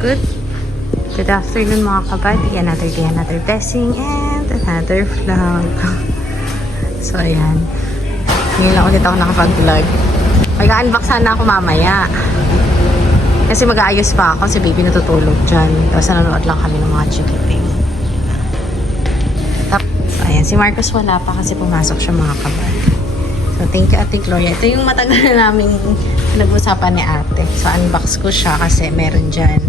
Good afternoon mga kabady. Another day, another blessing, and another vlog. So, ayan. Ngayon lang ulit ako nakapag-vlog. Mag-unbox sana ako mamaya. Kasi mag-aayos pa ako. Si baby natutulog dyan. Tapos nanonood lang kami ng mga chikiting. Tapos, ayan. Si Marcos wala pa kasi pumasok siya mga kabady. So, thank you Ate Gloria. Ito yung matagal na naming nag-usapan ni ate. So, unbox ko siya kasi meron dyan.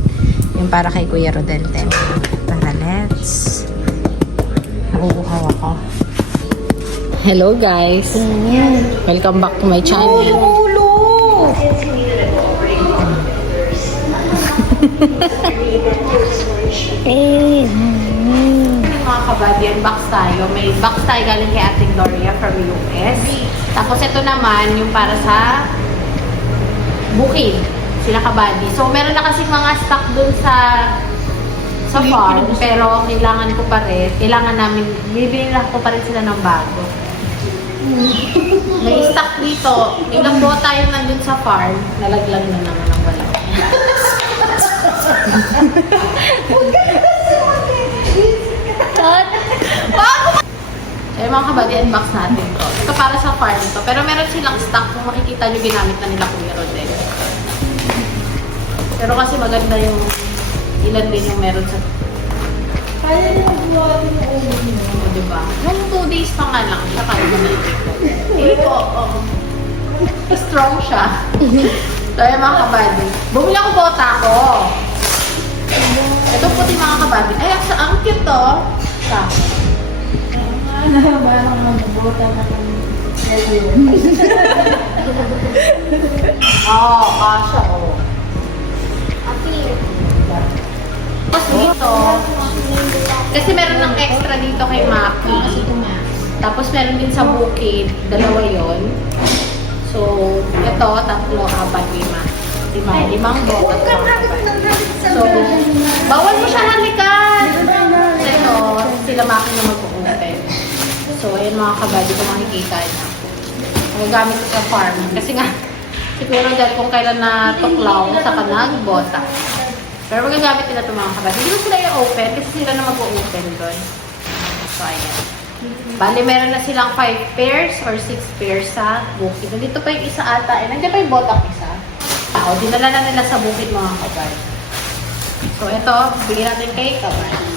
Yung para kay Kuya Rodel din. Tara, let's. Nakukuhaw ako. Hello guys. Welcome back to my channel. Mga kabady, unbox tayo. May box tayo galing kay Ate Gloria from US. Tapos ito naman yung para sa bukid. Sila kabady. So, meron na kasi mga stock dun sa farm. Pero, kailangan ko pa rin. Kailangan namin, bibili na ko pa rin sila ng bago. May stock dito. Ilang bota yung nandun sa farm. Nalaglag na naman ang wala. Eh, mga kabady, unbox natin to. Ito para sa farm ito. Pero meron silang stock. Kung makikita nyo, ginamit na nila Kuya Rodel. Pero kasi maganda yung ilan din yung meron sa... Kaya nila buwan yung ulo nyo. Diba? Nung 2 days pa nga lang, siya kaya na ito. Oo. Strong siya. So, yung mga kabady. Bumili ako bota ko. Ito puti mga kabady. Ay, ang cute to. Sa. Ano ba ang magbota na kami? Oo, kasha ko. Tapos dito, kasi meron ng extra dito kay Maki. Tapos meron din sa bukid, dalawa yon. So, ito, 3, 4, 5, 5. 5 bot at 4. So, bawal mo siya halikan! Ito, sila Maki na mag-open. So, ayan mga kabady kung makikita niya. Magagamit ko sa farm. Kasi nga, siguro dahil kung kailan na tuklaw, saka nagbota. Pero magagamit nila ito mga kabady. Hindi mo sila i-open kasi sila na mag-open doon. So, ayan. Bali, meron na silang 5 pairs or 6 pairs sa bukid. Nandito pa yung isa ata. Nandiyan pa yung botak isa. Dinala na nila sa bukid mga kabady. So, ito, bigyan natin kay kabady.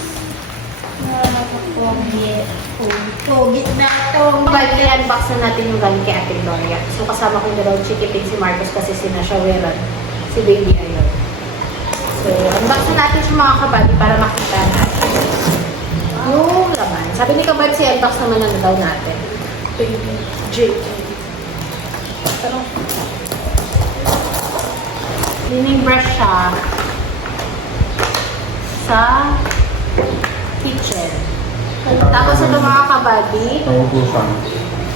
Tugit na ito. Kabady, i-unbox na natin yung galing kay Ate Gloria. So, kasama ko yung dalawang chikiting si Marcos kasi sinasyaweran. Si baby ayun. So, unbox na natin yung mga kabady para makita natin. Yung laman. Sabi ni kabady, si unbox naman na daw natin. Baby J. Pero, cleaning brush siya sa kitchen. Tapos ito mga kabady,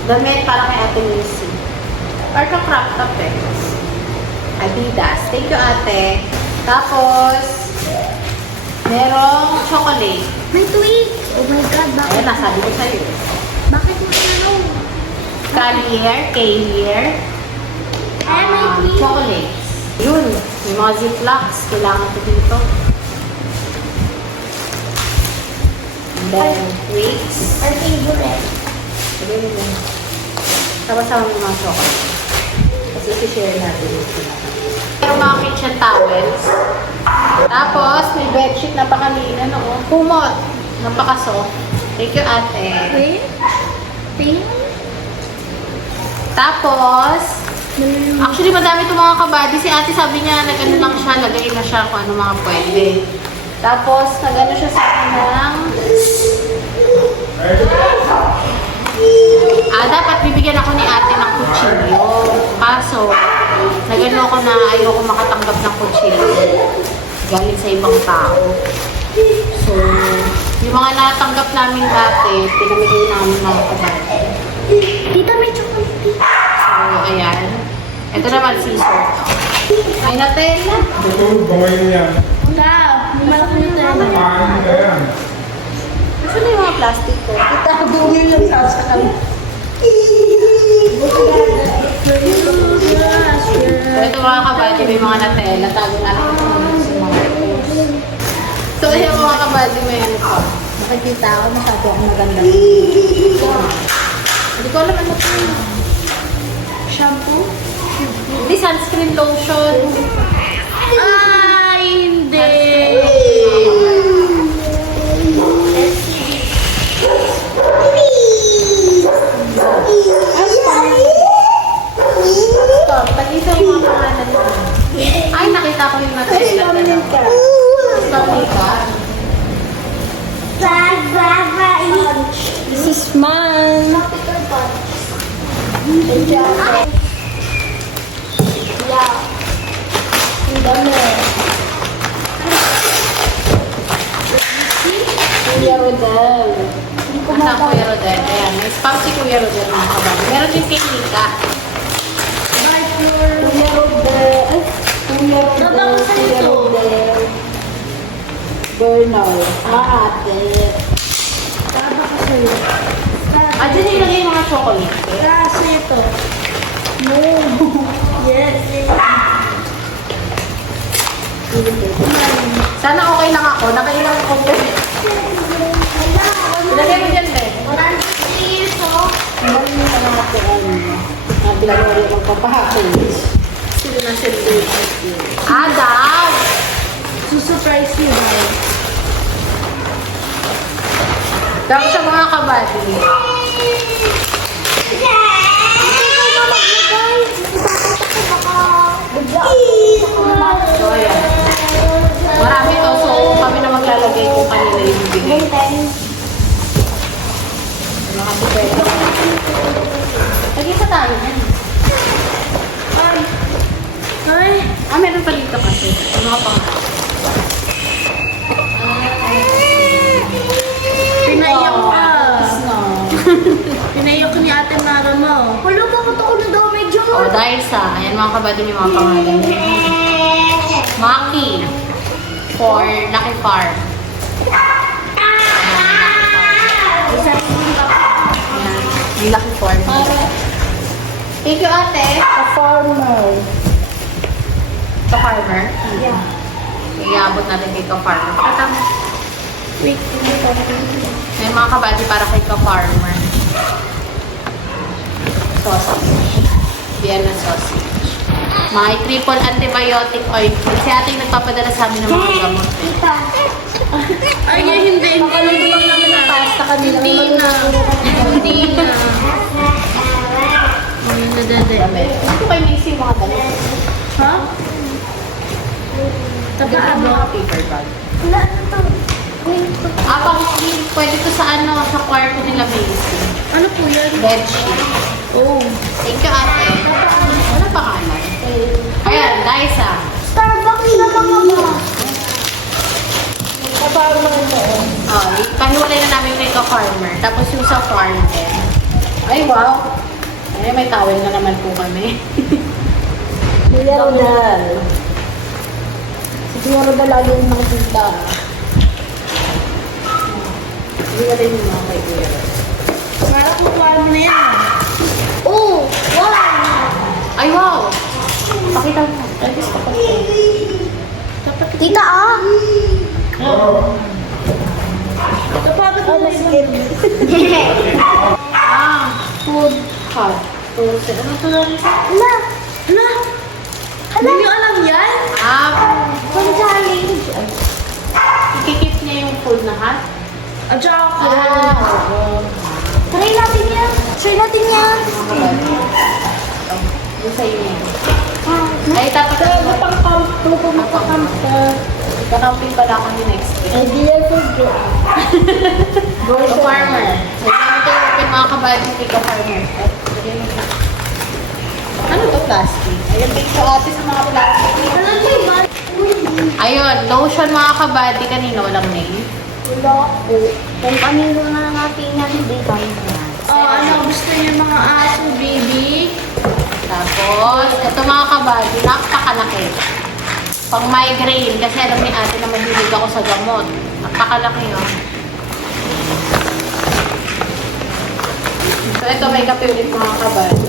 damit para kay Ate Missy. Or ka crop top eh. Adidas. Thank you ate. Tapos, merong chocolate. May tweet! Oh my God, bakit? Ayan, nasabi ko sa'yo. Bakit mo ano? Calier, K-Lier, Ay, may tweet! chocolates. Yun, may mga ziplocs. Kailangan ko dito. And then, twigs. Our favorite. Sabi mo. Sama-sama yung mga chocolate. Kasi isi-share natin yung sila. Merong mga kitchen towels. Tapos, may bedsheet na pakalina, no? Kumot. Napakasoft. Thank you, ate. Wait? Pink? Tapos, actually, madami itong mga kabady. Si ate sabi niya, nag-ano lang siya, lagay na siya kung ano mga pwede. Tapos, nag-ano siya sa akin ng... dapat bibigyan ako ni ate ng kutsilyo. Kaso, nag-ano ako na ayoko makatanggap ng kutsilyo. Galing sa ibang tao. So, yung mga natanggap namin dati, pinamigay namin mga kabady. Tita, may chocolate. So, ayan. Ito naman, scissor. Ay, natela. Tutulog ba ngayon yan? Wala. Malaki na tayo. Paano ka yan? Gusto na yung mga plastic ko. Itago mo yung sasakal. So, ito mga kabady, may mga natela. Tago natin ito sa mga post. kabady may ano pa. Nakikita ako, masyado ako maganda. Hindi ko alam ano pa. Shampoo? Hindi, sunscreen lotion. Ay, hindi! Stop, pag-isa yung mga pangalan mo. Ay, nakita ko yung material. Tonica. This is mine. Ang dami. Kuya Rodel. Nasa Kuya Rodel. Ayan, may spam si Kuya Rodel mga kabady. Meron din kay Nika. Kuya Rodel. Ay, Kuya Rodel. Nabango sa Kuya ito. Rodel. Bernal. Ate. Tama ko sa'yo. Ah, dyan nilagay yung mga chocolate. Kasi ito. No. Yes. Sana okay lang ako. Nakailang ko. Ilagay mo dyan, be. Ang galing ka lang ako. Bilalo rin magpapackage. Sino na celebrate? Adam! Susurprise you, guys. Dapat sa mga kabady. So, ayan. Marami to. So, kami na maglalagay kung kanila yung bigay. Mga pipero. Lagi pa tayo yan. Ay. Ah, meron pa dito kasi. Ano ka pang? Pinaiyak ka. No. Pinaiyak ni Ate Mara mo. Hulo pa ko ako na daw medyo. O, dahil sa, ayan mga kabady yung mga pangalan. Maki. For Lucky Farm. Ayan, yung Lucky Farm. Thank you, ate. A farmer. Ka-farmer. Yeah. Iabot natin kay ka-farmer. Katama. Wait, May mga kabady para kay ka-farmer. Sausage. Vienna sausage. May triple antibiotic oil. Si ate yung nagpapadala sa amin ng mga gamot. Ay, hindi. Pakaluto lang namin ng pasta kanila. Hindi na. Hindi na. Ay, nadadami. Ito kayo may isi yung mga dala. Ha? Saka Saka mga ano? paper bag. Pang pwede to sa ano, sa kwarto nila Macy. Ano po yan? Bed sheet. Oh. Thank you, ate. Ano pangalan? Ayan, Liza. Starbucks na mga ba? Kaparma ito. Oh, pahiwalay na namin kay ka-farmer. Tapos yung sa farm din. Ay, wow. Ay, may towel na naman po kami. Kuya Rodel. Si Kuya Rodel lagi yung nakikita. Hiwalay mo mga kay Kuya. Parang kukuha mo na yan. Oh! Wow! Ay, wow. Pakita mo. Ay, gusto ko. Tita ah! Kapagod mo na skip. Ah, food hub. Ano to lang? Hala! Hala! Hindi nyo alam yan? Ah, From challenge. ikikip niya yung food na hot. At saka Oo. Try natin yan. Try natin yan. Yung sa inyo. Ay, tapos Pang-camp. Pang-camp ka. kakamping pala kami next week. Idea for Go farmer. So, namin tayo open mga kabading kay ka-farmer. Ano to, plastic? Ayan, thank you ate sa mga plastic. Ayun, lotion mga kabady. Kanina walang name. Wala po. Kung kanino na natin yan, hindi tayo na. Ano gusto niyo mga aso, baby? Tapos, ito mga kabady, napakalaki. Pang migraine, kasi alam ni ate na mahilig ako sa gamot. Napakalaki yun. So, ito may kape ulit mga kabady.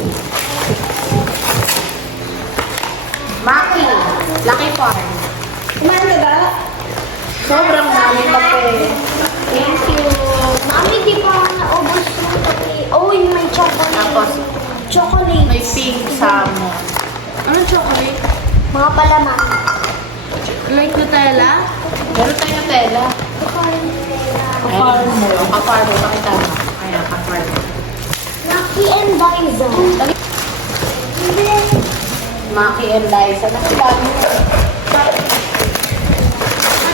Maki, Lucky Farm. Kumain ka ba? Sobrang dami kape. Thank you. Mami, di pa naubos yung kape. Oh, yung may chocolate. Tapos, Chocolate. may pink salmon. Anong chocolate? Mga palaman. Like Nutella? Meron tayo Nutella. Kafarmer. Kafarmer. Pakita mo. Ayan, kafarmer. Lucky and Liza. Maki and Liza. Nakilala mo.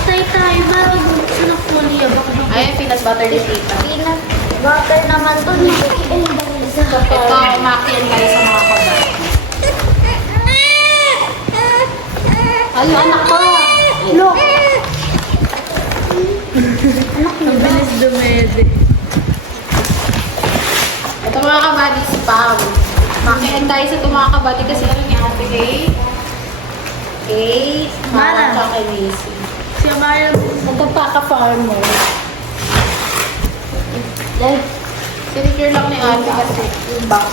Patay tayo ba? Gusto na folio. Ayan, peanut butter ni tita. Peanut butter naman to. Lucky and Liza. Ito, Maki and Liza mga kabay. Ano, anak ko? Look. Ang bilis dumede. Ito mga kabady, spam. Maki and Liza ito mga kabady kasi ano ni ate kay Mara. Mara kay Macy. Si Amaya. Nagkapaka-farmer. Sinicure lang ni ate kasi yung box.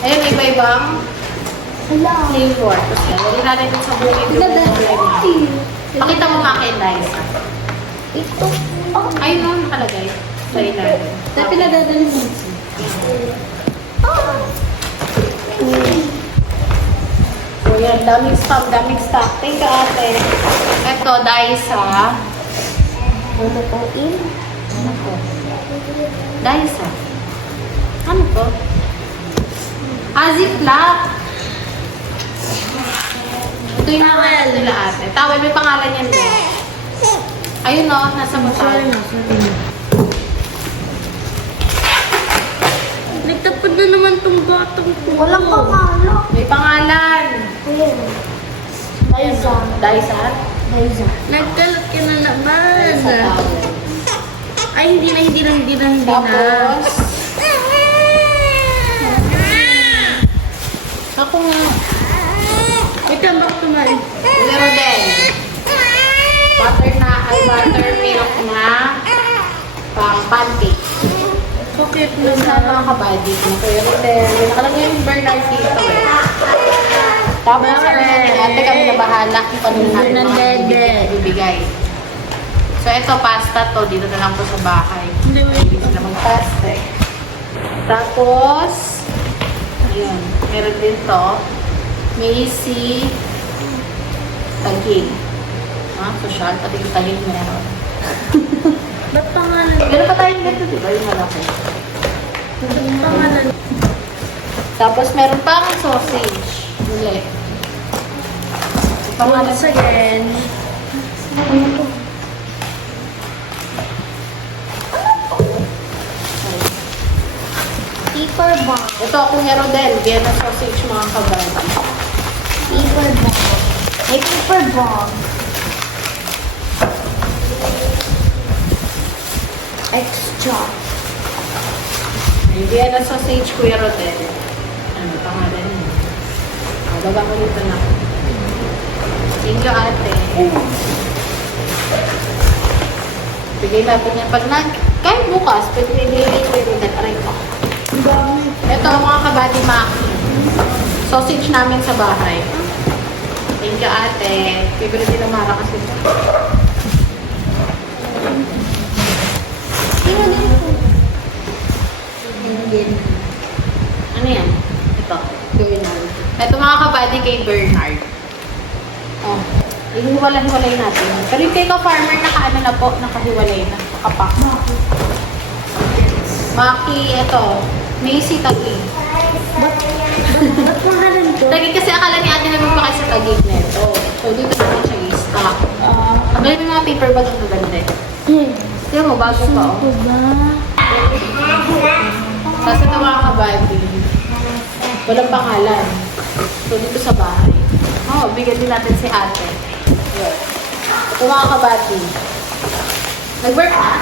Ayun, iba-ibang Hala. flavor. Tapos yan, lagyan natin ito sa bukid. Pakita mo Maki and Liza. Ito. Oh. Ayun no, nakalagay. Sa ilalim. Dati nadadala mo. So yan, daming stock, daming stock. Thank you ate. Ito, Daisa. Ano po in? Ano po? Daisa. Ano po? Ziploc. Ito yung pangalan nila ate. Tawel, may pangalan yan din. Ayun no, nasa butang. Nagtapad na naman tong batang ko. Walang pangalan. May pangalan. Ayun. Liza. Daisa? Liza. Nagkalat ka na naman. Daisa tawel. Ay, hindi na. Tapos, ako nga. Wait, come back to my. Meron din. Buttermilk na pang pancake. Bakit Yung sa mga kabady, meron din. Nakalagay yung Bernard dito eh. Tapos sabi natin, ate kami na bahala kung paano natin mga bibigay. So ito, pasta to. Dito na lang po sa bahay. Hindi mo Hindi na mag-pasta eh. Tapos, ayun, meron din to. Macy Tagig. Social, pati yung Tagig meron. Ba't pangalan? Meron pa tayong ganito, di ba? Yung malaki. Ba't pangalan? Tapos meron pang sausage. Muli. Pangalan Once again. Paper bag. Ito, Kuya Rodel. Vienna sausage mga kabady. Paper bag. May paper bag. Extra. May Vienna sausage, Kuya Rodel. Ano pangalan niya? Baba mo dito na. Thank you, ate. Bigay natin yan. Pag kahit bukas, pwede nililin ko yung aray ko. Ito, mga kabady maki. Sausage namin sa bahay. Thank you, ate. Favorite din ng Mara kasi ito. Ano yan? Ito. Bernard. Ito mga kabady kay Bernard. Oh. Hiwalay natin. Pero yung kay ka-farmer, naka-ano na po, nakahiwalay na. Nakapak. Maki, ito. Macy Tagig. Ba't pangalan ko? Tagig kasi akala ni ate naman pa kayo sa Tagig na ito. So, dito naman siya i-stock. Ang galing yung mga paper bag ang gaganda. Kaya mo, bago pa oh. Ito ba? Tapos ito mga kabady. Walang pangalan. So, dito sa bahay. Oh, bigyan din natin si ate. Yun. Ito mga kabady. Nag-work ka?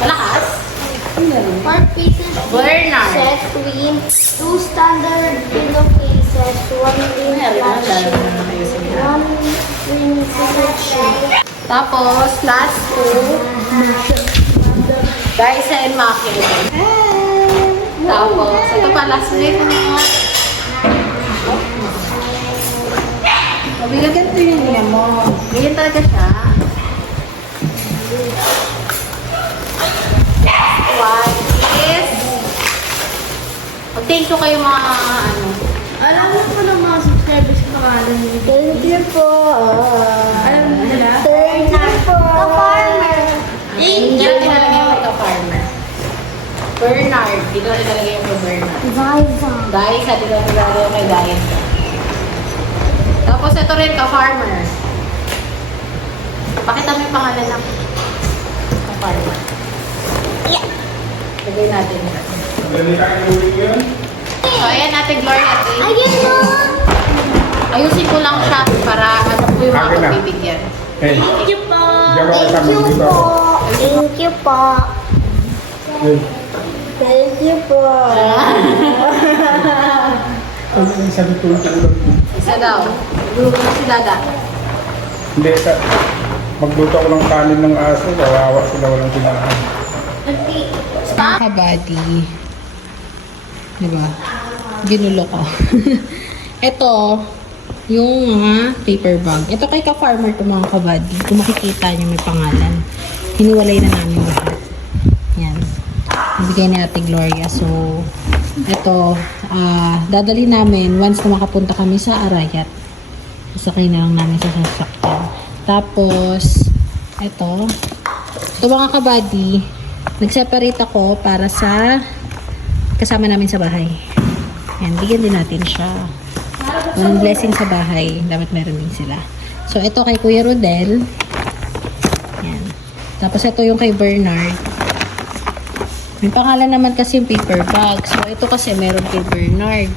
Malakas? 4 pieces Bernard. set twin, 2 standard pillowcases, 1 twin Meron na, flat lalo sheet, na kayo sa mga. 1 twin flat sheet. Tapos, last two. Daisa and Maki. Tapos, ito pa, last plate na. Sabi ka, ganito yung niya mo. Ganyan talaga siya. One is... Mag-thank you kayo mga ano. Alam mo po ng mga subscribers sa pangalan niyo. Thank you po. Alam mo nila? Thank you po. Ka-farmer. Thank you. Dito nalagay yung magka-farmer. Bernard. Dito nalagay yung kay Bernard. Liza. Daisa. Dito nalagay yung kay Daisa. Tapos ito rin ka-farmer. Pakita mo yung pangalan ng ka-farmer. Yeah. Lagay natin siya. Dali kayo ulit yun. So, ayan natin, Gloria. Ayun o. Ayusin ko lang siya para alam ko yung mga Akin na. pagbibigyan. Hey, Thank you po. diyan ako Thank kami you dito. po. Thank you po. Hey, Thank you po. ano yung sabi ko yung ulam mo? Isa daw. Luto si Dada. Hindi, magluto ako ng kanin ng aso. Kawawa sila walang tinahan. Stop! Kabady. Diba? Ginulo ko. Ito, yung mga paper bag. Ito kay ka-farmer to mga kabady. Kung makikita niyo may pangalan. Hiniwalay na namin lahat. Yan. Nabigay ni Ate Gloria. So, ito, dadali namin once na makapunta kami sa Arayat. Sasakay na lang namin sa sasakyan. Tapos, ito mga kabady, nag-separate ako para sa kasama namin sa bahay. Yan, bigyan din natin siya. Walang blessing sa bahay, dapat meron din sila. So, ito kay Kuya Rodel. Yan. Tapos, ito yung kay Bernard. May pangalan naman kasi yung paper bag. So, ito kasi meron kay Bernard.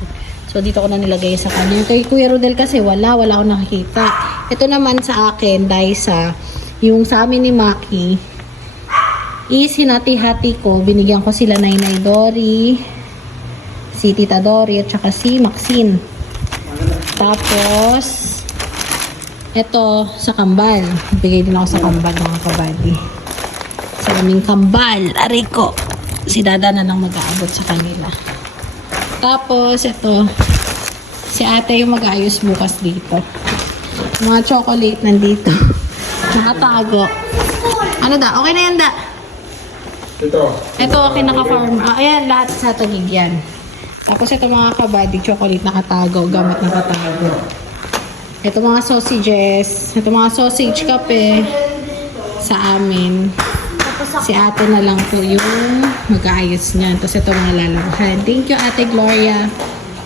So, dito ko na nilagay sa kanya. Yung kay Kuya Rodel kasi wala akong nakikita. Ito naman sa akin, dahil sa yung sa amin ni Maki, is hinati-hati ko. Binigyan ko sila Nainay Dory, si Tita Dory, at saka si Maxine. Tapos, ito sa kambal. Bigay din ako sa kambal mga kabady. Sa aming kambal, ariko. Si Dada na lang mag-aabot sa kanila. Tapos, ito, si ate yung mag-aayos bukas dito. Mga chocolate nandito. Nakatago. Ano da? Okay na yan da? Ito, okay naka-farm. Ayan, lahat sa tagig yan. Tapos ito mga kabady, chocolate nakatago, gamit nakatago. Ito mga sausages. Ito mga sausage kape sa amin. Si ate na lang po yung mag-aayos niyan. Tapos ito mga lalanghan. Thank you, Ate Gloria,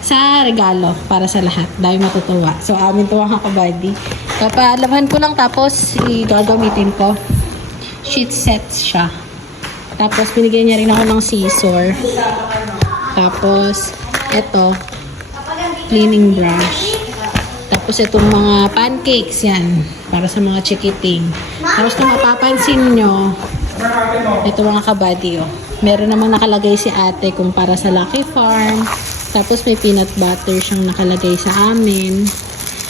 sa regalo para sa lahat. Dahil matutuwa. So, amin to mga kabady. Papalaman ko lang tapos gagamitin ko. Sheet sets siya. Tapos, binigyan niya rin ako ng scissor. Tapos, ito, cleaning brush. Tapos, itong mga pancakes yan. Para sa mga chikiting. Tapos, kung mapapansin nyo, ito mga kabady, oh. Meron namang nakalagay si ate kung para sa Lucky Farm. Tapos may peanut butter siyang nakalagay sa amin.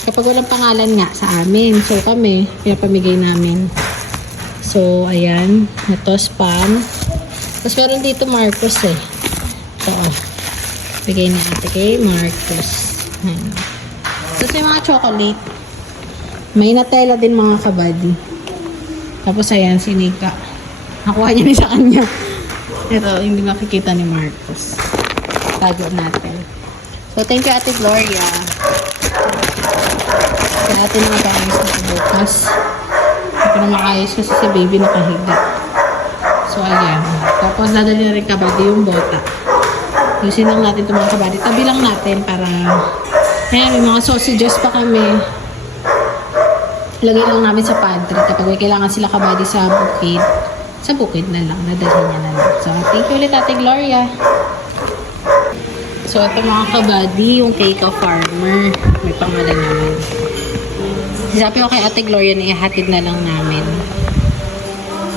Kapag walang pangalan nga sa amin. So kami, pinapamigay namin. So ayan, ito spam. Tapos meron dito Marcos eh. Ito oh. Bigay na ate kay Marcos. Ayan. Tapos may mga chocolate. May Nutella din mga kabady. Tapos ayan, si Nika. Nakuha niya rin sa kanya. Ito, hindi makikita ni Marcos. Tago natin. So, thank you, Ate Gloria. Kaya ate na mag-aayos na bukas. Hindi na makaayos kasi si baby nakahiga. So, ayan. Tapos, dadali na rin kabady yung bota. Yusin lang natin itong mga kabady. Tabi lang natin para... Ayan, may mga sausages pa kami. Lagay lang namin sa pantry. Kapag may kailangan sila kabady sa bukid na lang, nadalhin niya na lang. So, thank you ulit, Ate Gloria. So, ito mga kabady, yung cake of farmer. May pangalan naman. Sabi ko kay Ate Gloria na ihatid na lang namin.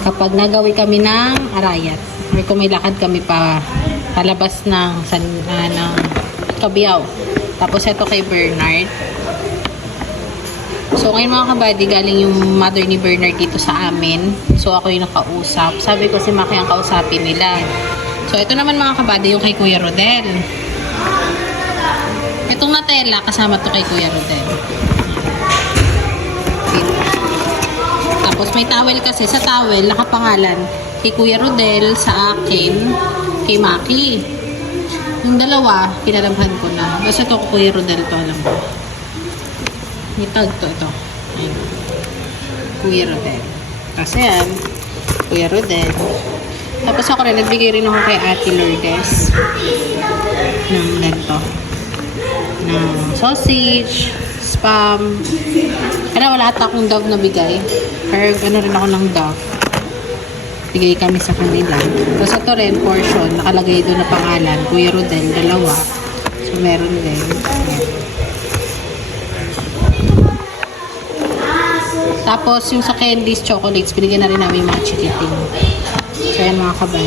Kapag nagawi kami ng Arayat. Or kung may lakad kami palabas ng Kabiyaw. Tapos, ito kay Bernard. So, ngayon mga kabady, galing yung mother ni Bernard dito sa amin. So, ako yung nakausap. Sabi ko si Maki ang kausapin nila. So, ito naman mga kabady, yung kay Kuya Rodel. Itong Nutella, kasama to kay Kuya Rodel. may towel kasi. Sa towel, nakapangalan kay Kuya Rodel, sa akin, kay Maki. Yung dalawa, kinalabhan ko na. Basta ito ko Kuya Rodel to, alam ko. May tag to, ito. Ayun. Kuya Rodel. Kasi yan, Kuya Rodel. Tapos ako rin, nagbigay rin ako kay Ate Lourdes ng ganito. Ng sausage, spam. Kaya wala ata akong dog na bigay. Pero ano rin ako ng dog. Bigay kami sa kanila. Tapos ito rin, portion. Nakalagay doon na pangalan. Kuya Rodel, dalawa. So, meron din. Ayan. Tapos, yung sa candies, chocolates, binigyan na rin namin yung mga chikiting. So, yan mga kabay.